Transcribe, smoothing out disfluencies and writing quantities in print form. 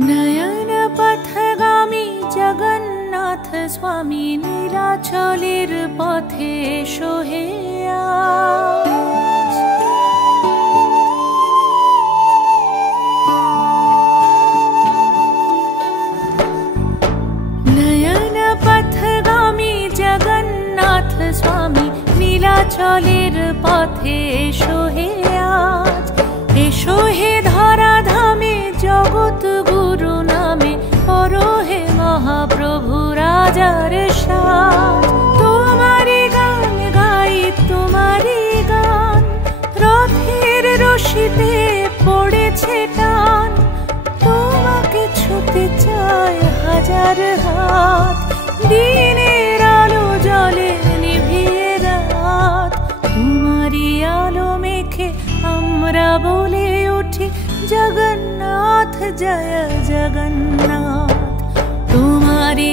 नयन पथगामी जगन्नाथ स्वामी नीलाचलेर पथे एसो हे आज। नयन पथगामी जगन्नाथ स्वामी नीलाचलेर पथे एसो हे आज। एसो हे धराधामे जगत गुरु नामे परो हे महाप्रभु राजार साज। तुम्हारी गान गाई तुम्हारी गान रथेर रशिते पड़ेछे टान। তোমাকে ছুতে চায় হাজার হাত দিনের আলো জলে নিভিয়ে রাত। তোমারই আলো মেখে আমরা বলে উঠি जगन्नाथ जय जगन्नाथ। तुम्हारी